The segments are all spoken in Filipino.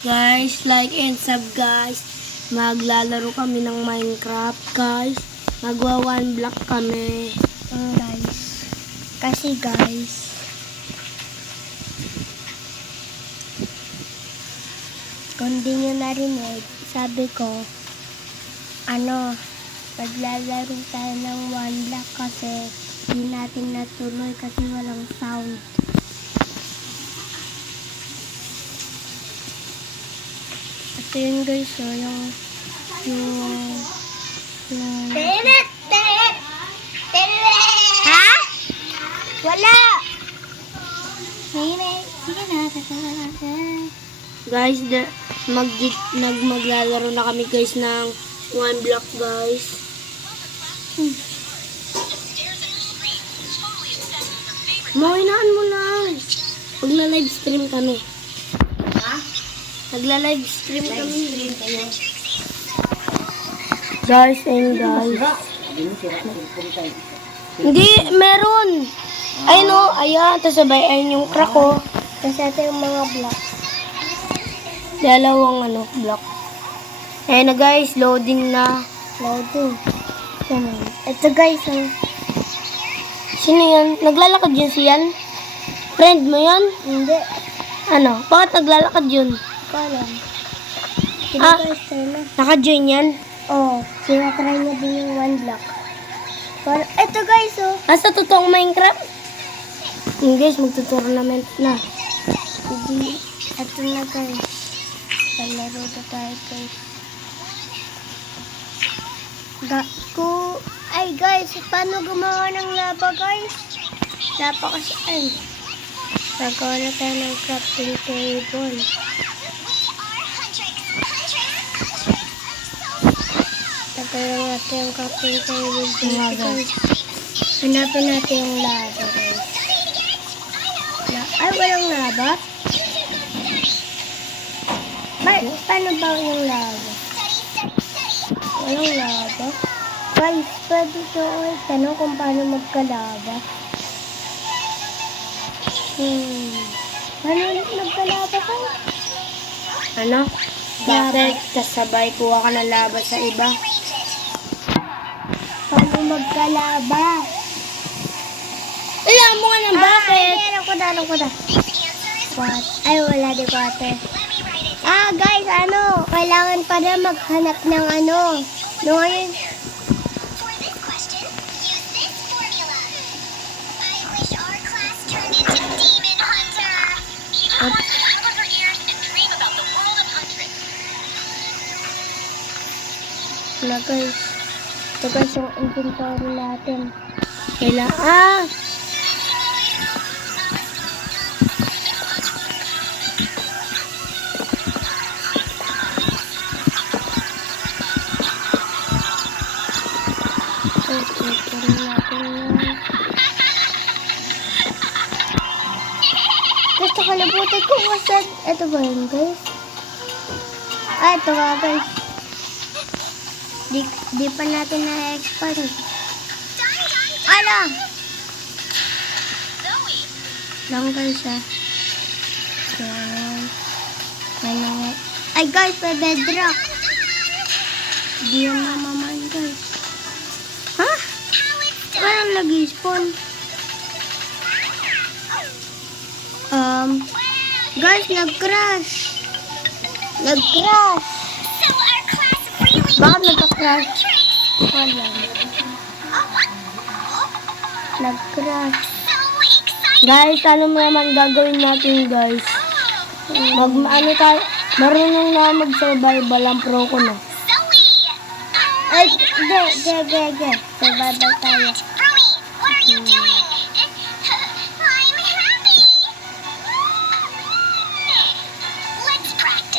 Guys, like and sub guys. Maglalaro kami ng Minecraft guys. Magwa 1 block kami. Guys. Kasi guys, kung di nyo narinig, sabi ko, maglalaro tayo ng 1 block kasi di natin natuloy kasi walang sound. Ito yun guys, so yung ha? Wala! Sige na. Guys, maglalaro na kami guys ng 1 block guys. Mahinaan mo lang. Magla-live stream kami. Nagla-live stream kami. Guys, ayun guys. Hindi, meron. Ayun o, ayan. Tapos sabay, ayun yung crack o. Tapos ito yung mga block. Dalawang block. Ayun na guys, loading na. Loading. Ito guys, Sino yan? Naglalakad yun siyan? Friend mo yan? Hindi. Ano? Bakit naglalakad yun? Paano? Ah. Guys, na. Naka-join yan? Oo. Sinatry niya din yung 1 block. Ito guys, Sa totoong Minecraft? Guys, magtutournament na. Hindi. Ito na guys. Palaro na tayo guys. Ay guys, paano gumawa ng lava guys? Napakasaan. Gagawa na tayo ng crafting table. Tagalan natin yung crafting table dito guys. Hanapin natin yung lava guys. Ay, walang lava? Paano ba yung lava? Walang lava? Guys, pwede ito tanong kung paano magkalava. Paano ulit magkalava ka? Ano? Bakit kasabay kuha ka ng lava sa iba? Paano magkalava? Alam mo nga ng bakit? Ay, ano ko na. What? Ay, wala di water. Guys, kailangan pa na maghanap ng ngayon. Na guys. Ito guys yung inventory natin. Kailangan. Gusto kalibutan ko kasi ito ba yun guys? Ito nga guys. Di pa natin na-expand. Lang guys So, ay guys, may bedrock. Di yan namaman guys. Ha? Parang nag-spawn. Guys, nag-crash. Bakit nagka-crash? Wala. Nag-crash. Guys, ano naman gagawin natin guys? Marunong na mag-survival ang pro ko na. Ay, ge. Survival tayo.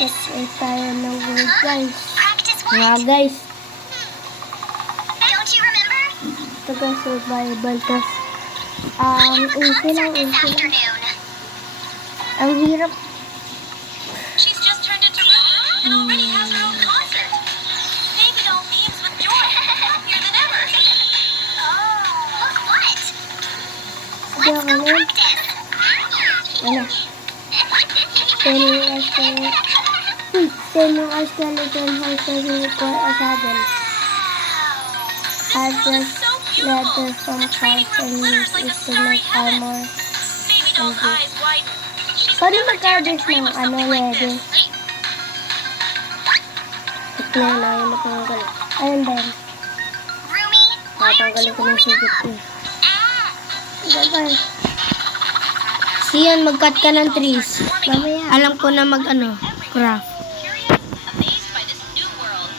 Tapos tayo ng world guys. Nga guys. Ito guys, survival. Tapos, easy lang. Ang hirap. She's just turned into Ruby and already has her own concert. Baby doll memes with joy. Happier than ever. Look what? Sige ako na. Practice. Ano? Then yung skeleton has to be for a saddle. Harvest leather from cows and use it to make armor. Baby doll's eyes widen. She's Paano never dared to mag-harvest dream ng of something like leather? this. Ito na yung matanggal. Ayun din. Rumi, why aren't Tatanggalin you ko ng warming sigit up? ko. Ito guys. Siyan, mag-cut ka ng trees. Mamaya. Alam ko na craft. Curious, amazed by this new world.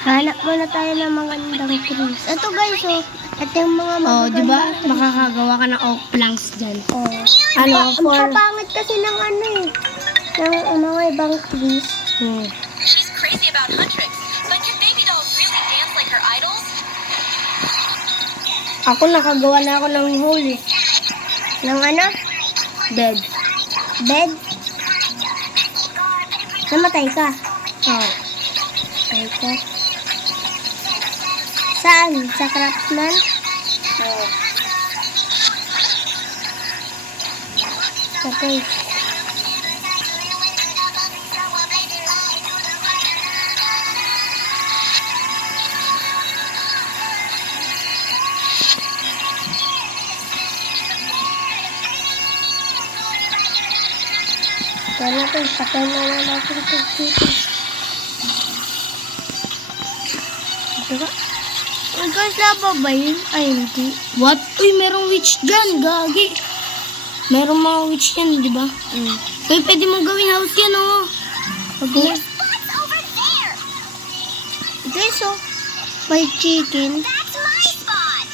Hanap muna tayo ng magandang trees. Ito guys, oh. Ito yung mga Oh, di ba? magagandang trees. Makakagawa ka ng oak planks dyan. Oh. Ano, Ang for... papangit kasi ng ano eh. Ng mga ibang trees. Hmm. She's crazy about Huntrix, but can baby dolls really dance like her idols? Ako nakagawa na ako ng hole eh. Ng ano? Bed. Bed? Namatay ka? Oh. Namatay ka? Saan? Sa craftsman? Oh. Okay. Kaya natin, patay na natin ito dito. Ito ba? Uy guys, laba ba yun? Ay, hindi. What? Uy, merong witch dyan, gagi. Merong mga witch yan, di ba? Uy, pwede mong gawin house yan, oh. Okay. What's over there? Guys, oh. May chicken. That's my spot.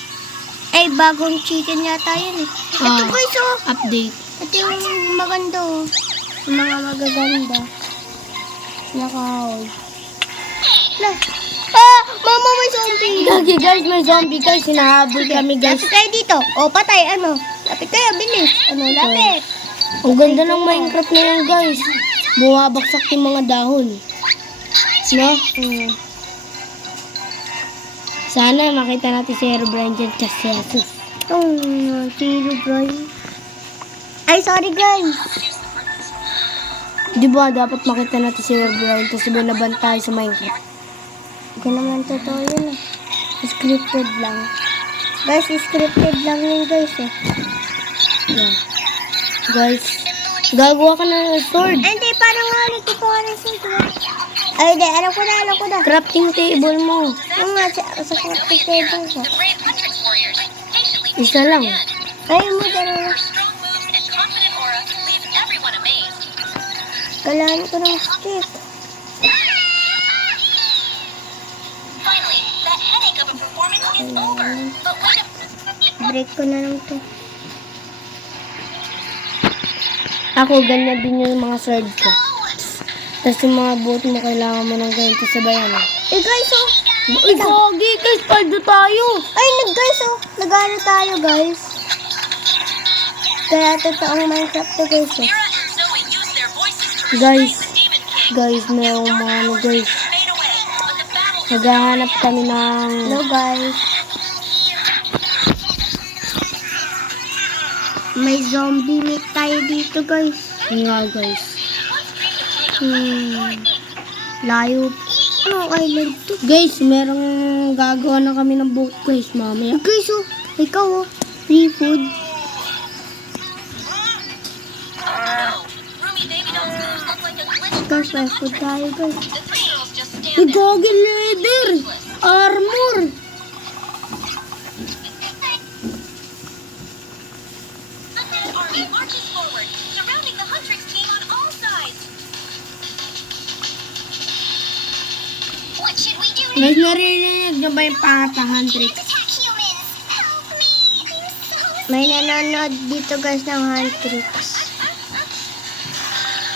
Ay, bagong chicken yata yun eh. Ito Ah. guys, oh. Update. Ito yung maganda, oh. Yung mga magaganda. Nakahoy. La. Ah! Mama, may zombie! Gagi, guys, may zombie, guys. Hinahabol kami, guys. Lapit tayo dito. O, patay. Ano? Lapit tayo. Bilis. Ano? Lapit. Ang ganda ng Minecraft na yan, guys. Bumabagsak yung mga dahon. No? Sana makita natin si Herobrine dyan sa Jesus. Oh, zero, Brian. Ay, sorry, guys. Di ba, dapat makita natin si Herobrine tapos binaban tayo sa Minecraft. Hindi naman totoo yun eh. Scripted lang. Guys, scripted lang yun, guys eh. Yan. Guys, gagawa ka ng sword. Ay, hindi. Parang nga, nagkukuha ng sigla. Ay, hindi. Alam ko na. Crafting table mo. Yung nga, sa crafting table ko. The brave Huntrix warriors patiently Isa lang. Ay, mo dalawa. her strong moves and confident aura leave everyone amazed. Kailangan ko ng stick. Finally, that headache of a performance is over. But wait a Break ko na lang to. Ako, ganyan din yung mga sword ko. Tapos yung mga boot mo, kailangan mo ng ganito sabayan. Eh, guys, oh. Uy, gagi, guys, paldo tayo. Ay, guys, oh. Nag-ano tayo, guys. Kaya totoong Minecraft to, guys, eh. Mira and Zoe use their voices to Guys. restrain the Demon King. Guys, merong mga guys. Fade away, but the battle Naghahanap kami ng... Hello, guys. May zombie meat tayo dito, guys. Nga, guys. Layo. Ano island to? Guys, merong gagawa na kami ng boat, guys, mamaya. Guys, oh. Ikaw, oh. Free food. Rumi baby doll's moves look like a glitch. Guys, may food tayo, guys. The three girls just stand Uy, there. gagi, leather! Armor! The army marches forward, surrounding the Huntrix team on all sides. What should we do Guys, naririnig na ba yung pangatangan tricks? attack humans? Help me! I'm so May nanonood dito, guys, ng Huntrix.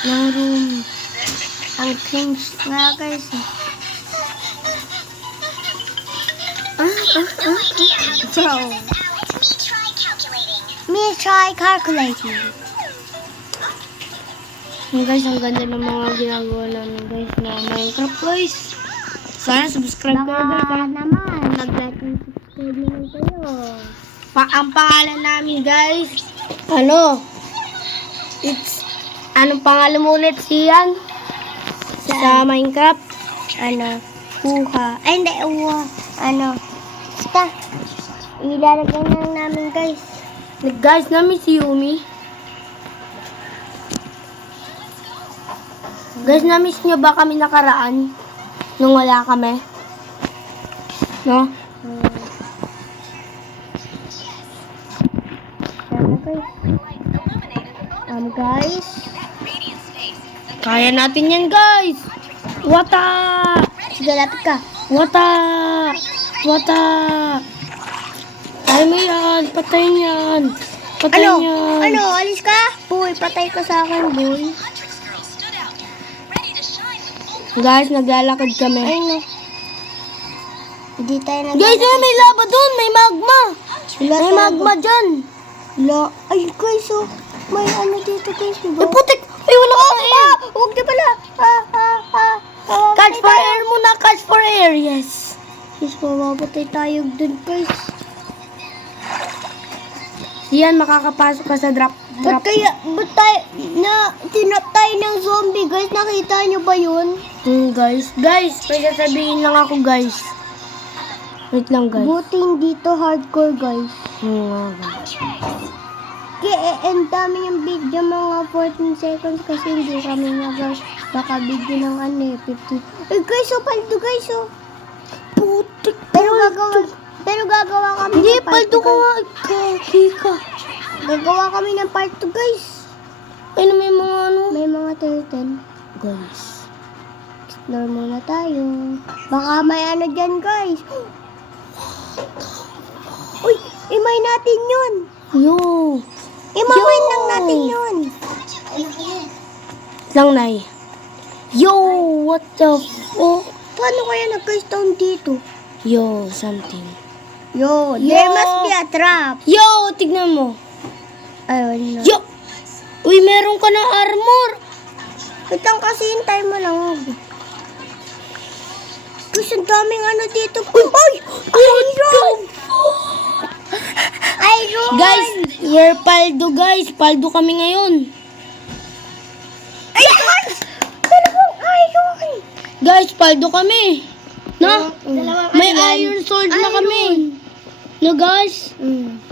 Ng room. Ang cringe nga, guys, eh. So, me try calculating. Guys, ang ganda ng mga ginagawa namin, guys, na Minecraft, guys. Sana subscribe kayo, guys. Baka naman, nag-like and subscribe naman kayo. Ang pangalan namin, guys, ano? Anong pangalan mo ulit? Siyan? sa Minecraft. Ano, kuha. Ay, hindi, uwa. Ano, basta, ilalagay na lang namin, guys. Guys, namin si Yumi. Guys, na-miss nyo ba kami nakaraan? Nung wala kami? No? Ano, guys? Guys, Kaya natin yan, guys! Wata! sige, lapit ka. Wata! Wata! Ay mo yan! Patay yan! Patay Ano? yan! Ano? Alis ka? Boy, patay ka sa akin, boy. Guys, naglalakad kami. Ay, no. Hindi tayo nag- Guys, may lava doon! May magma! May magma dyan! Ay, guys, oh. May ano dito, guys, diba? Ay, putik! Ay, wala ka air! Huwag di pala. Catch for air muna! Catch for air! Yes! Yes, mamamatay tayo dun, guys. Yan, makakapasok ka sa drop. Ba't tayo, tinap tayo ng zombie, guys? Nakita nyo ba yun? Guys, may sasabihin lang ako, guys. Wait lang, guys. Buti hindi to hardcore, guys. Guys. Kaya, ang dami yung video, mga 14 seconds kasi hindi kami naka-video ng 50. Ay, guys, oh, paldo, guys, oh. Putik! Pero gagawa kami Hindi, ng part paldo 2, ko guys. nga. Kika. Gagawa kami ng part 2, guys. Ay, na may mga ano. May mga turtle. Guys. Explore muna tayo. Baka may ano dyan, guys. Uy, imay natin yun. Yo. Imawin lang natin yun. Lang, Nay. Yo, what the fuck? Paano kaya nagka-stone dito? Yo, something. Yo, Yo. there must be a trap. Yo, tignan mo. Ayun na. Yo. Uy, meron ka ng armor. Wait lang kasi hintay mo lang. Kasi ang daming ano dito. Uy! Iron! Iron! Guys, we're paldo, guys. Paldo kami ngayon. Ay, guys! Dalawang iron! Guys, paldo kami. No? Dalawang May iron sword na kami. No, guys?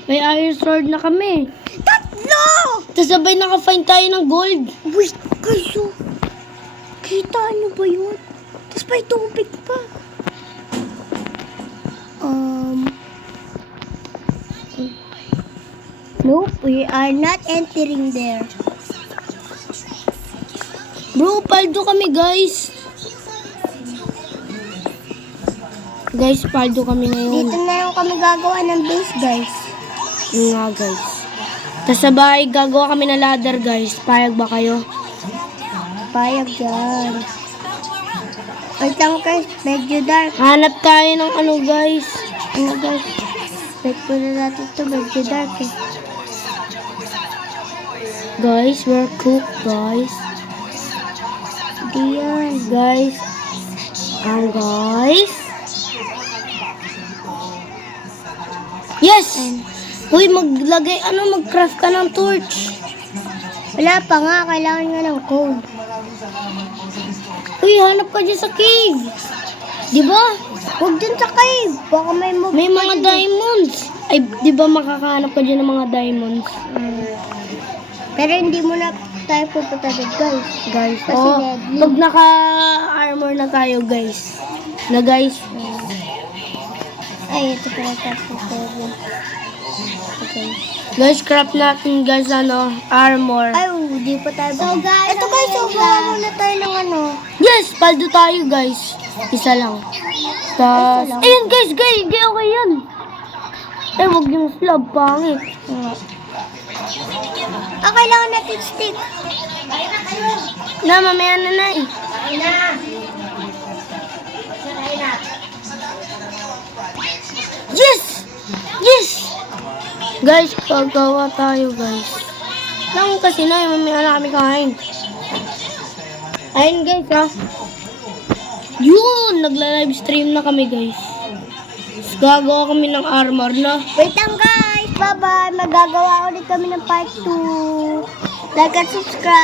May iron sword na kami. Tatlo! Tapos sabay naka-find tayo ng gold. Wait, guys, oh. Kita ano ba yun? Tapos may tubig pa. Nope, we are not entering there. Bro, paldo kami, guys. Guys, paldo kami ngayon. Dito na lang kami gagawa ng base, guys. Yun nga, guys. Tapos sa bahay, gagawa kami ng ladder, guys. Payag ba kayo? Payag yan. Wait lang, guys. Medyo dark. Hanap tayo ng ano, guys. Ano, guys? Wait ko na natin ito. Medyo dark, eh. Guys, we're cooked, guys. Hindi yan. Guys. Guys. Yes! Uy, mag-craft ka ng torch. Wala pa nga. Kailangan nga ng code. Uy, hanap ka dyan sa cave. Di ba? Huwag dun sa cave. Baka may mob. May mga diamonds. Ay, di ba makakahanap ka dyan ng mga diamonds? Pero hindi mo na tayo pupunta dun, guys. Guys, Kasi oh, deadly. pag naka-armor na tayo, guys. Na, guys. Ay, ito pala tapos ko. Okay. Guys, craft natin, guys, armor. Ay, hindi pa tayo. So, guys, ito guys, gawa muna tayo ng ano. Yes, paldo tayo, guys. Isa lang. Tapos, Isa lang? ayun, guys, okay yan. Eh, wag yung slab, pangit. Kailangan natin stick. Na, mamaya na na eh. Yes! Yes! Guys, paggawa tayo, guys. Lang kasi na, mamaya na kami kain. Ayun, guys, ha. Yun! Nagla-live stream na kami, guys. Gagawa kami ng armor na. Wait lang, guys. Bye-bye. Magagawa ulit kami ng part 2. Like and subscribe.